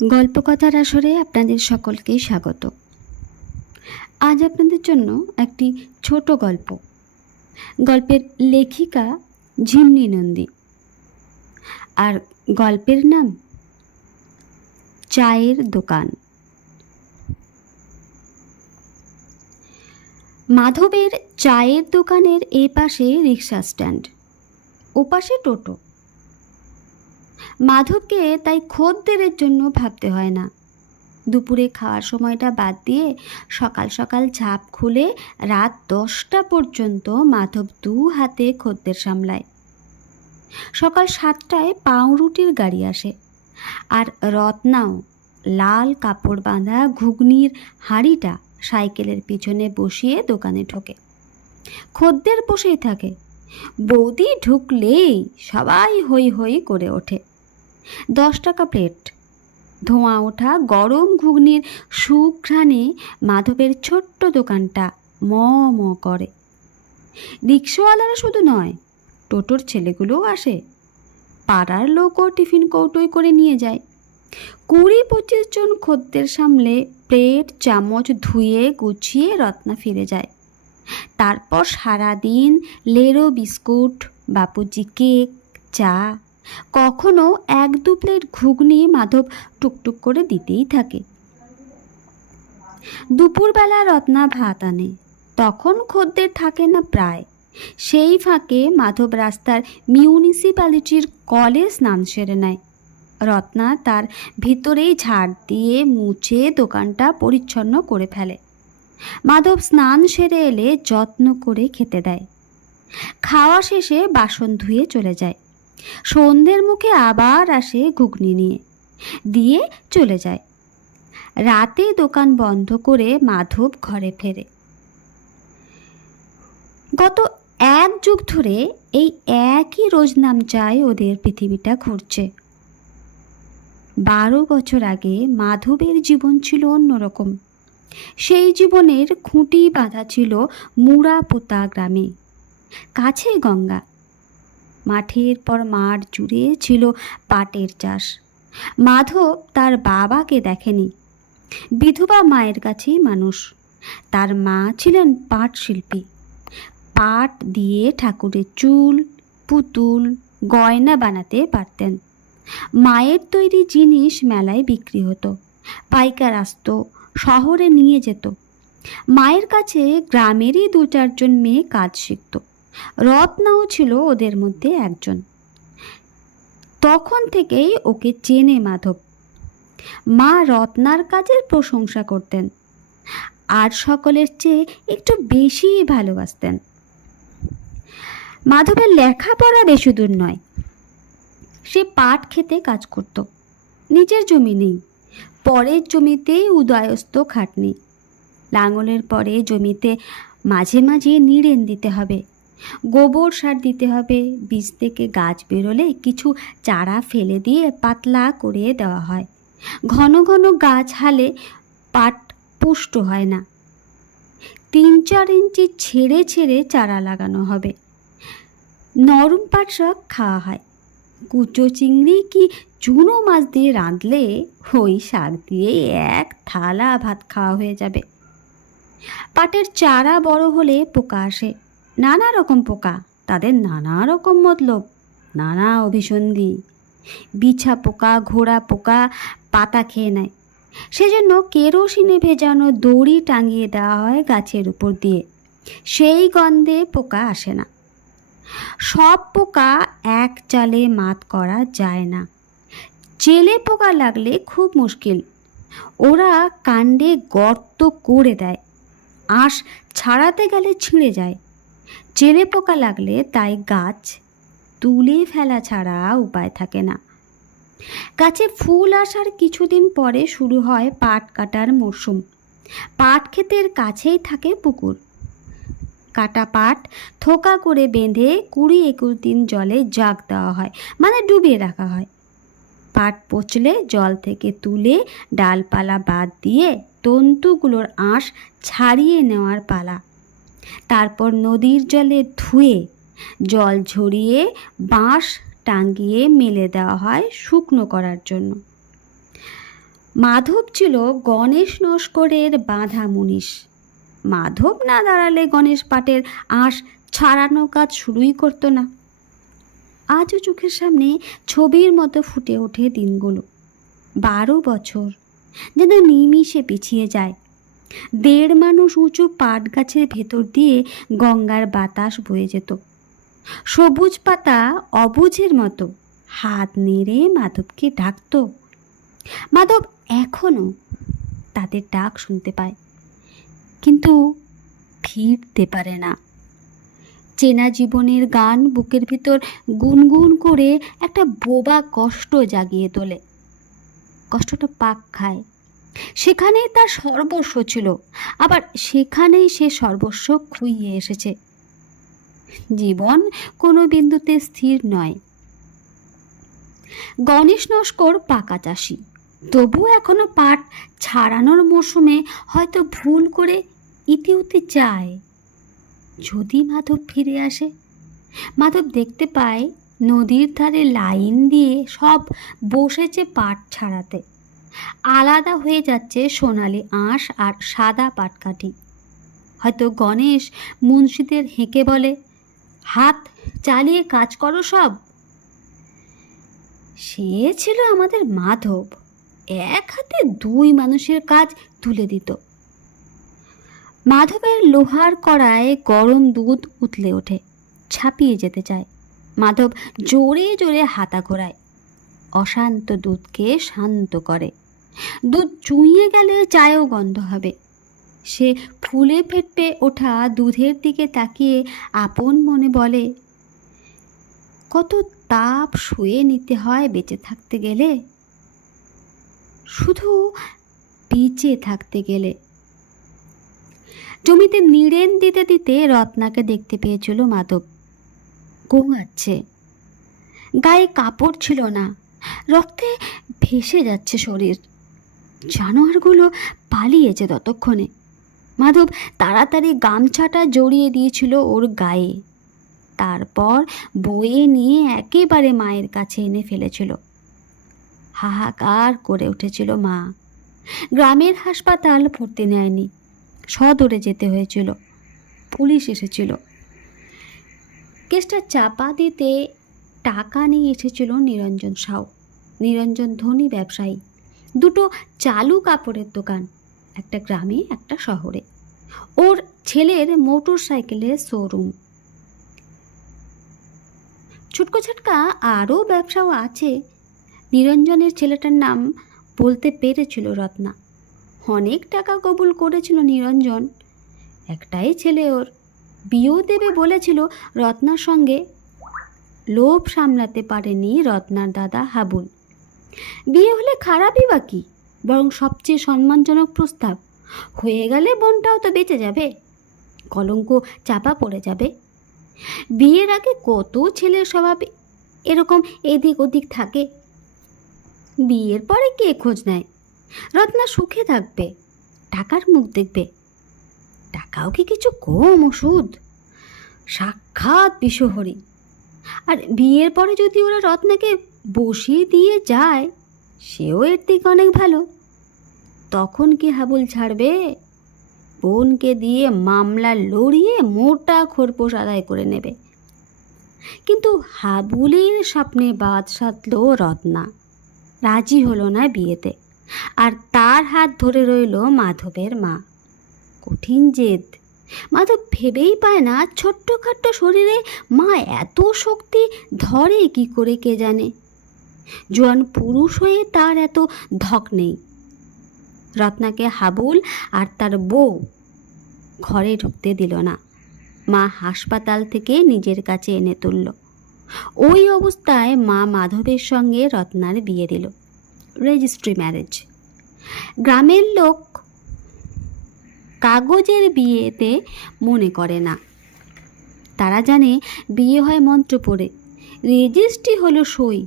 গল্পকথার আসরে আপনাদের সকলকেই স্বাগত। আজ আপনাদের জন্য একটি ছোট গল্প। গল্পের লেখিকা ঝিমলি নন্দী, আর গল্পের নাম চায়ের দোকান। মাধবের চায়ের দোকানের এপাশে রিক্সা স্ট্যান্ড, ওপাশে টোটো। মাধবকে তাই খদ্দেরের জন্য ভাবতে হয় না। দুপুরে খাওয়ার সময়টা বাদ দিয়ে সকাল সকাল ঝাঁপ খুলে রাত 10টা পর্যন্ত মাধব দু হাতে খদ্দের সামলায়। সকাল 7টায় পাউরুটির গাড়ি আসে, আর রত্নাও লাল কাপড় বাঁধা ঘুগনির হাঁড়িটা সাইকেলের পিছনে বসিয়ে দোকানে ঢোকে। খদ্দের বসেই থাকে। বৌদি ঢুকলেই সবাই হই হই করে ওঠে। 10 টাকা প্লেট। ধোঁয়া ওঠা গরম ঘুগনির সুঘ্রাণে মাধবের ছোট্ট দোকানটা ম ম করে। রিক্সাওয়ালারা শুধু নয়, টোটোর ছেলেগুলোও আসে। পাড়ার লোকও টিফিন কৌটোয় করে নিয়ে যায়। 20-25 জন খদ্দের সামলে প্লেট চামচ ধুয়ে গুছিয়ে রত্না ফিরে যায়। তারপর সারাদিন লেরো বিস্কুট, বাপুজি কেক, চা, কখনো 1-2 প্লেট ঘুগনি মাধব টুকটুক করে দিতেই থাকে। দুপুরবেলা রত্না ভাত আনে, তখন খদ্দের থাকে না প্রায়। সেই ফাঁকে মাধব রাস্তার মিউনিসিপ্যালিটির কলে স্নান সেরে নেয়। রত্না তার ভিতরেই ঝাড় দিয়ে মুছে দোকানটা পরিচ্ছন্ন করে ফেলে। মাধব স্নান সেরে এলে যত্ন করে খেতে দেয়। খাওয়া শেষে বাসন ধুয়ে চলে যায়। সন্ধ্যের মুখে আবার আসে ঘুগনি নিয়ে, দিয়ে চলে যায়। রাতে দোকান বন্ধ করে মাধব ঘরে ফেরে। গত 1 যুগ ধরে এই একই রোজনাম চায় ওদের পৃথিবীটা ঘুরছে। 12 বছর আগে মাধবের জীবন ছিল অন্যরকম। সেই জীবনের খুঁটি বাঁধা ছিল মুড়াপোতা গ্রামে। কাছে গঙ্গা, মাঠের পর মাঠ জুড়ে ছিল পাটের চাষ। মাধব তার বাবাকে দেখেনি। বিধবা মায়ের কাছেই মানুষ। তার মা ছিলেন পাট শিল্পী। পাট দিয়ে ঠাকুরের চুল, পুতুল, গয়না বানাতে পারতেন। মায়ের তৈরি জিনিস মেলায় বিক্রি হতো। পাইকার আসতো, শহরে নিয়ে যেত। মায়ের কাছে গ্রামেরই 2-4 জন মেয়ে কাজ শিখত। রত্নাও ছিল ওদের মধ্যে একজন। তখন থেকেই ওকে চেনে মাধব। মা রত্নার কাজের প্রশংসা করতেন, আর সকলের চেয়ে একটু বেশি ভালোবাসতেন। মাধবের লেখাপড়া বেশি দূর নয়। সে পাট খেতে কাজ করত। নিজের জমি নেই, পরের জমিতেই উদয়স্ত খাটনি। লাঙলের পরে জমিতে মাঝে মাঝে নিড়েন দিতে হবে, গোবর সার দিতে হবে। বীজ থেকে গাছ বেরোলে কিছু চারা ফেলে দিয়ে পাতলা করে দেওয়া হয়। ঘন ঘন গাছ হালে পাট পুষ্ট হয় না। 3-4 ইঞ্চি ছেড়ে ছেড়ে চারা লাগানো হবে। নরম পাট শাক খাওয়া হয়। কুচো চিংড়ি কি চুনো মাছ দিয়ে রাঁধলে ওই শাক দিয়ে 1 থালা ভাত খাওয়া হয়ে যাবে। পাটের চারা বড় হলে পোকা আসে, নানা রকম পোকা। তাদের নানা রকম মতলব, নানা অভিসন্ধি। বিছা পোকা, ঘোড়া পোকা পাতা খেয়ে নেয়। সেজন্য কেরোসিনে ভেজানো দড়ি টাঙিয়ে দেওয়া হয় গাছের উপর দিয়ে। সেই গন্ধে পোকা আসে না। সব পোকা এক চালে মাত করা যায় না। চেলে পোকা লাগলে খুব মুশকিল। ওরা কাণ্ডে গর্ত করে দেয়, আঁশ ছাড়াতে গেলে ছিঁড়ে যায়। চেলে পোকা লাগলে তাই গাছ তুলে ফেলা ছাড়া উপায় থাকে না। গাছে ফুল আসার কিছুদিন পরে শুরু হয় পাট কাটার মরশুম। পাট ক্ষেতের কাছেই থাকে পুকুর। কাটা পাট থোকা করে বেঁধে 20-21 দিন জলে জাগ দেওয়া হয়, মানে ডুবিয়ে রাখা হয়। পাট পচলে জল থেকে তুলে ডালপালা বাদ দিয়ে তন্তুগুলোর আঁশ ছাড়িয়ে নেওয়ার পালা। তারপর নদীর জলে ধুয়ে জল ঝরিয়ে বাঁশ টাঙিয়ে মেলে দেওয়া হয় শুকনো করার জন্য। মাধব ছিল গণেশ নস্করের বাঁধা মুনিশ। মাধব না দাঁড়ালে গণেশ পাটের আঁশ ছাড়ানো কাজ শুরুই করতো না। আজও চোখের সামনে ছবির মতো ফুটে ওঠে দিনগুলো। 12 বছর যেন নিমিষে পিছিয়ে যায়। 1.5 মানুষ উঁচু পাট গাছের ভেতর দিয়ে গঙ্গার বাতাস বয়ে যেত। সবুজ পাতা অবুঝের মতো হাত নেড়ে মাধবকে ডাকত। মাধব এখনো তাদের ডাক শুনতে পায়, কিন্তু ফিরতে পারে না। চেনা জীবনের গান বুকের ভিতর গুনগুন করে একটা বোবা কষ্ট জাগিয়ে তোলে। কষ্টটা পাক খায়। সেখানেই তার সর্বস্ব ছিল, আবার সেখানেই সে সর্বস্ব খুইয়ে এসেছে। জীবন কোনো বিন্দুতে স্থির নয়। গণেশ নস্কর পাকা চাষি, তবু এখনো পাট ছাড়ানোর মরশুমে হয়তো ভুল করে ইতিউতি যায়। যদি মাধব ফিরে আসে, মাধব দেখতে পায় নদীর ধারে লাইন দিয়ে সব বসেছে পাট ছাড়াতে। আলাদা হয়ে যাচ্ছে সোনালি আঁশ আর সাদা পাটকাঠি। হয়তো গণেশ মুন্সিদের হেঁকে বলে, হাত চালিয়ে কাজ করো সব। সে ছিল আমাদের মাধব, এক হাতে 2 মানুষের কাজ তুলে দিত। মাধবের লোহার কড়ায় গরম দুধ উতলে ওঠে, ছাপিয়ে যেতে চায়। মাধব জোরে জোরে হাতা ঘোরায়, অশান্ত দুধকে শান্ত করে। দুধ চুইয়ে গেলে চায়েও গন্ধ হবে। সে ফুলে ফেটে ওঠা দুধের দিকে তাকিয়ে আপন মনে বলে, কত তাপ শুয়ে নিতে হয় বেঁচে থাকতে গেলে, শুধু বেঁচে থাকতে গেলে। জমিতে নিড়েন দিতে দিতে রত্নাকে দেখতে পেয়েছিল মাধব। ঘুমাচ্ছে, গায়ে কাপড় ছিল না, রক্তে ভেসে যাচ্ছে শরীর। জানোয়ারগুলো পালিয়েছে ততক্ষণে। মাধব তাড়াতাড়ি গামছাটা জড়িয়ে দিয়েছিল ওর গায়ে, তারপর বয়ে নিয়ে একেবারে মায়ের কাছে এনে ফেলেছিল। হাহাকার করে উঠেছিল মা। গ্রামের হাসপাতাল ভর্তি নেয়নি, সদরে যেতে হয়েছিল। পুলিশ এসেছিল। কেসটা চাপা দিতে টাকা নিয়ে এসেছিল নিরঞ্জন সাউ। নিরঞ্জন ধনী ব্যবসায়ী, 2টো চালু কাপড়ের দোকান, একটা গ্রামে একটা শহরে। ওর ছেলের মোটর সাইকেলের শোরুম। ছুটকো ছাটকা আরও ব্যবসাও আছে। নিরঞ্জনের ছেলেটার নাম বলতে পেরেছিল রত্না। অনেক টাকা কবুল করেছিল নিরঞ্জন। একটাই ছেলে ওর, বিয়েও দেবে বলেছিল রত্নার সঙ্গে। লোভ সামলাতে পারেনি রত্নার দাদা হাবুল। বিয়ে হলে খারাপই বা কি, বরং সবচেয়ে সম্মানজনক প্রস্তাব। হয়ে গেলে বোনটাও তো বেঁচে যাবে, কলঙ্ক চাপা পড়ে যাবে। বিয়ের আগে কত ছেলের স্বভাব এরকম এদিক ওদিক থাকে। বিয়ের পরে কে খোঁজ নেয়? রত্না সুখে থাকবে, টাকার মুখ দেখবে। টাকাও কি কিছু কম ওষুধ? সাক্ষাৎ বিষহরী। আর বিয়ের পরে যদি ওরা রত্নাকে বসিয়ে দিয়ে যায়, সেও এর দিক অনেক ভালো। তখন কি হাবুল ছাড়বে? বোনকে দিয়ে মামলা লড়িয়ে মোটা খোরপোশ আদায় করে নেবে। কিন্তু হাবুলের স্বপ্নে বাদ সাধল রত্না। রাজি হলো না বিয়েতে, আর তার হাত ধরে রইল মাধবের মা। কঠিন জেদ। মাধব ভেবেই পায় না ছোট্টখাট্ট শরীরে মা এত শক্তি ধরে কি করে কে জানে। জোয়ান পুরুষ হয়ে তার এত ধক নেই। রত্নাকে হাবুল আর তার বউ ঘরে ঢুকতে দিল না। মা হাসপাতাল থেকে নিজের কাছে এনে তুলল। ওই অবস্থায় মা মাধবের সঙ্গে রত্নার বিয়ে দিল, রেজিস্ট্রি ম্যারেজ। গ্রামের লোক কাগজের বিয়েতে মনে করে না। তারা জানে বিয়ে হয় মন্ত্র পড়ে, রেজিস্ট্রি হলো সই।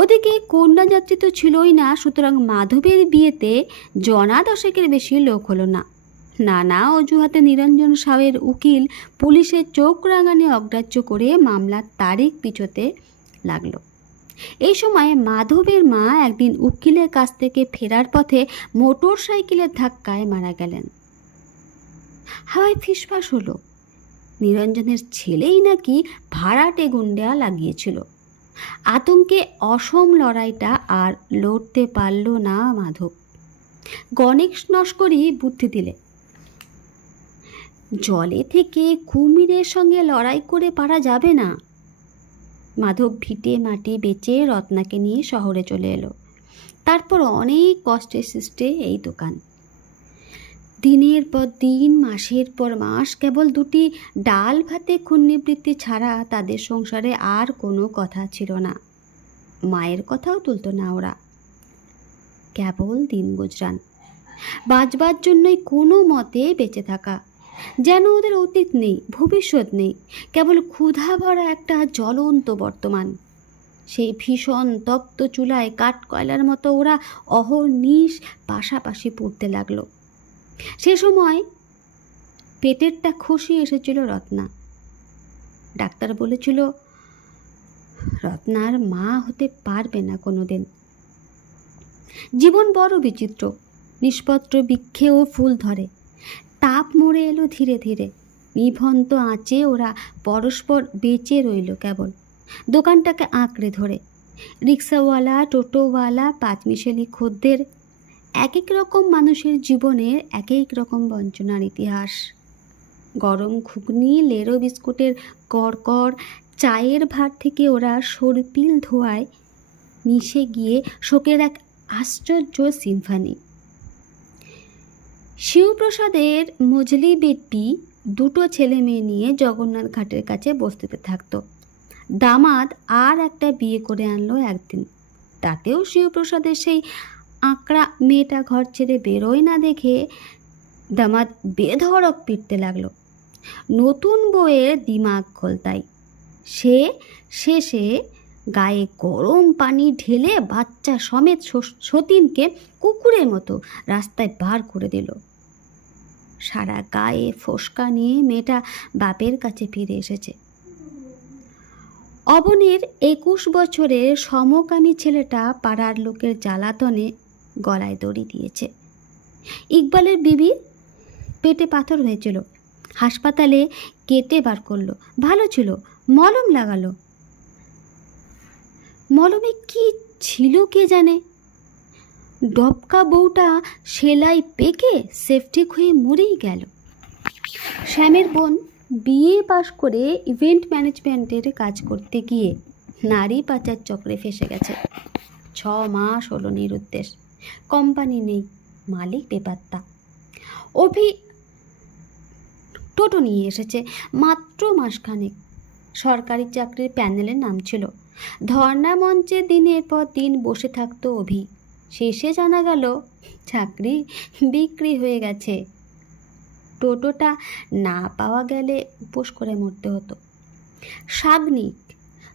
ওদিকে কন্যাযাত্রী তো ছিলই না, সুতরাং মাধবের বিয়েতে 10 বেশি লোক হলো না। নানা অজুহাতে নিরঞ্জন সাউয়ের উকিল পুলিশের চোখ রাঙানি অগ্রাহ্য করে মামলার তারিখ পিছোতে লাগলো। এই সময় মাধবের মা একদিন উকিলের কাছ থেকে ফেরার পথে মোটর সাইকেলের ধাক্কায় মারা গেলেন। হাওয়ায় ফিসফাস হলো, নিরঞ্জনের ছেলেই নাকি ভাড়াটে গুন্ডা লাগিয়েছিল। আতঙ্কে অসম লড়াইটা আর লড়তে পারল না মাধব। গণেশ নস্করই বুদ্ধি দিলে, জলে থেকে কুমিরের সঙ্গে লড়াই করে পারা যাবে না। মাধব ভিটে মাটি বেচে রত্নাকে নিয়ে শহরে চলে এলো। তারপর অনেক কষ্টে সৃষ্টে এই দোকান। দিনের পর দিন, মাসের পর মাস কেবল দুটি ডাল ভাতে খুন্নিবৃত্তি ছাড়া তাদের সংসারে আর কোনো কথা ছিল না। মায়ের কথাও তুলত না ওরা। কেবল দিন গুজরান, বাঁচবার জন্যই কোনো মতে বেঁচে থাকা। যেন ওদের অতীত নেই, ভবিষ্যৎ নেই, কেবল ক্ষুধা ভরা একটা জ্বলন্ত বর্তমান। সেই ভীষণ তপ্ত চুলায় কাঠ কয়লার মতো ওরা অহর্নিশ পাশাপাশি পড়তে লাগলো। সে সময় পেটেরটা খসে এসেছিল রত্না। ডাক্তার বলেছিল রত্নার মা হতে পারবে না কোনোদিন। জীবন বড় বিচিত্র, নিষ্পত্র বৃক্ষেও ফুল ধরে। তাপ মরে এলো ধীরে ধীরে। নিভন্ত আঁচে ওরা পরস্পর বেঁচে রইল কেবল, দোকানটাকে আঁকড়ে ধরে। রিক্সাওয়ালা, টোটোওয়ালা, পাঁচমিশেলি খদ্দের, এক এক রকম মানুষের জীবনের এক এক রকম বঞ্চনার ইতিহাস। গরম ঘুগনি, লেরো বিস্কুটের কড়কড়, চায়ের ভার থেকে ওরা সরপিল ধোয়ায় মিশে গিয়ে শোকের এক আশ্চর্য সিম্ফনি। শিবপ্রসাদের মজলি বেটি দুটো ছেলে মেয়ে নিয়ে জগন্নাথ ঘাটের কাছে বস্তিতে থাকতো। দামাদ আর একটা বিয়ে করে আনলো একদিন। তাতেও শিবপ্রসাদের সেই আঁকড়া মেয়েটা ঘর ছেড়ে বেরোয় না দেখে দামাদ বেধড়ক পিটতে লাগলো। নতুন বউয়ের দিমাগ খোলতাই। সে শেষে গায়ে গরম পানি ঢেলে বাচ্চা সমেত সতীনকে কুকুরের মতো রাস্তায় বার করে দিল। সারা গায়ে ফোসকা নিয়ে মেয়েটা বাপের কাছে ফিরে এসেছে। অবনীর 21 বছরের সমকামী ছেলেটা পাড়ার লোকের জ্বালাতনে গলায় দড়ি দিয়েছে। ইকবালের বিবি পেটে পাথর হয়েছিল, হাসপাতালে কেটে বার করলো, ভালো ছিল, মলম লাগালো। মলমে কি ছিল কে জানে। ডবকা বউটা সেলাই পেকে সেফটিক হয়ে মরেই গেল। শ্যামের বোন বিএ পাশ করে ইভেন্ট ম্যানেজমেন্টের কাজ করতে গিয়ে নারী পাচার চক্রে ফেসে গেছে। 6 মাস হলো নিরুদ্দেশ, কোম্পানি নেই, মালিক বেপাত্তা। অভি টোটো নিয়ে এসেছে মাত্র মাসখানেক। সরকারি চাকরির প্যানেলের নাম ছিল। ধর্ণা মঞ্চে দিনের পর দিন বসে থাকতো অভি। শেষে জানা গেল চাকরি বিক্রি হয়ে গেছে। টোটোটা না পাওয়া গেলে উপোস করে মরতে হতো।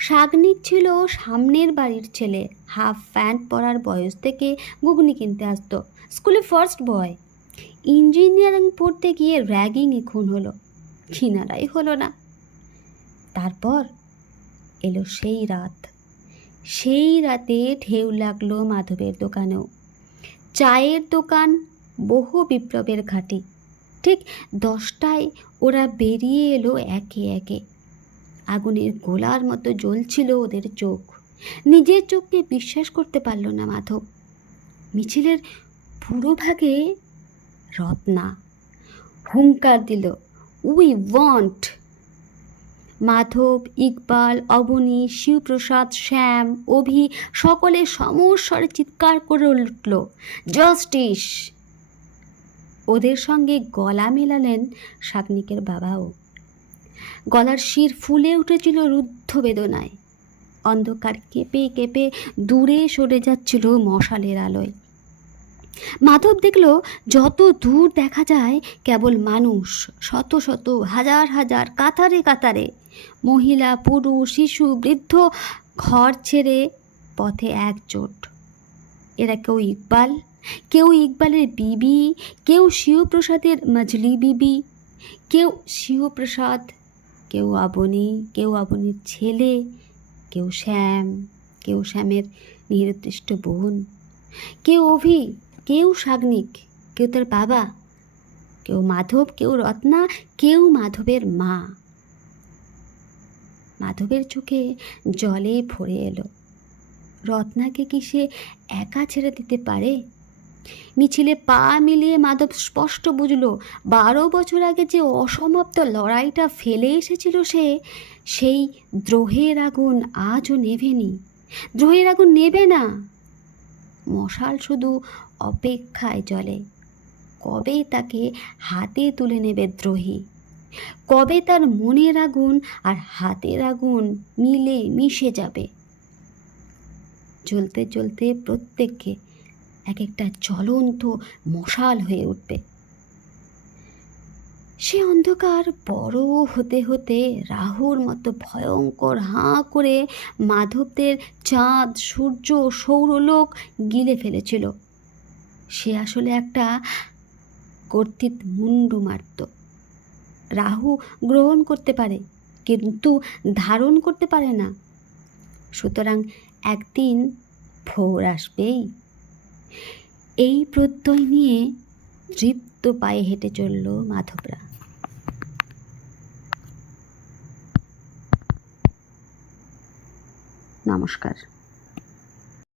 শাগনিক ছিল সামনের বাড়ির ছেলে। হাফ প্যান্ট পরার বয়স থেকে ঘুগনি কিনতে আসতো। স্কুলে ফার্স্ট বয়। ইঞ্জিনিয়ারিং পড়তে গিয়ে র্যাগিংয়ে খুন হলো, কিনারাই হলো না। তারপর এলো সেই রাত। সেই রাতে ঢেউ লাগলো মাধবের দোকানেও। চায়ের দোকান বহু বিপ্লবের ঘাঁটি। ঠিক 10টায় ওরা বেরিয়ে এলো একে একে। আগুনের গোলার মতো জ্বলছিল ওদের চোখ। নিজের চোখকে বিশ্বাস করতে পারল না মাধব। মিছিলের পুরোভাগে রত্না হুঙ্কার দিল, উই ওয়ান্ট। মাধব, ইকবাল, অবনী, শিবপ্রসাদ, শ্যাম, অভি সকলে সমস্বরে চিৎকার করে উঠল, জাস্টিস। ওদের সঙ্গে গলা মেলালেন শাগনিকের বাবাও। গলার শির ফুলে উঠেছিল রুদ্ধ বেদনায়। অন্ধকার কেঁপে কেঁপে দূরে সরে যাচ্ছিল মশালের আলোয়। মাধব দেখল যত দূর দেখা যায় কেবল মানুষ, শত শত, হাজার হাজার, কাতারে কাতারে। মহিলা, পুরুষ, শিশু, বৃদ্ধ ঘর ছেড়ে পথে একজোট। এরা কেউ ইকবাল, কেউ ইকবালের বিবি, কেউ শিবপ্রসাদের মজলি বিবি, কেউ শিবপ্রসাদ, কেউ আবনী, কেউ আবনীর ছেলে, কেউ শ্যাম, কেউ শ্যামের নিরুদ্দিষ্ট বোন, কেউ অভি, কেউ সাগ্নিক, কেউ তার বাবা, কেউ মাধব, কেউ রত্না, কেউ মাধবের মা। মাধবের চোখে জলে ভরে এলো। রত্নাকে কি সে একা ছেড়ে দিতে পারে? মিছিলে পা মিলিয়ে মাধব স্পষ্ট বুঝল 12 বছর আগে যে অসমাপ্ত লড়াইটা ফেলে এসেছিল সেই দ্রোহের আগুন আজও নেভেনি। দ্রোহের আগুন নেবে না। মশাল শুধু অপেক্ষায় জ্বলে। কবে তাকে হাতে তুলে নেবে দ্রোহী? কবে তার মনের আগুন আর হাতের আগুন মিশে যাবে? জ্বলতে জ্বলতে প্রত্যেককে এক একটা জ্বলন্ত মশাল হয়ে উঠবে। সে অন্ধকার বড় হতে হতে রাহুর মতো ভয়ঙ্কর হাঁ করে মাধবদের চাঁদ, সূর্য, সৌরলোক গিলে ফেলেছিল। সে আসলে একটা কর্তৃত মুন্ডু মারত। রাহু গ্রহণ করতে পারে, কিন্তু ধারণ করতে পারে না। সুতরাং একদিন ভোর আসবেই। এই প্রত্যয় নিয়ে তৃপ্ত পায়ে হেঁটে চলল মাধবরা। নমস্কার।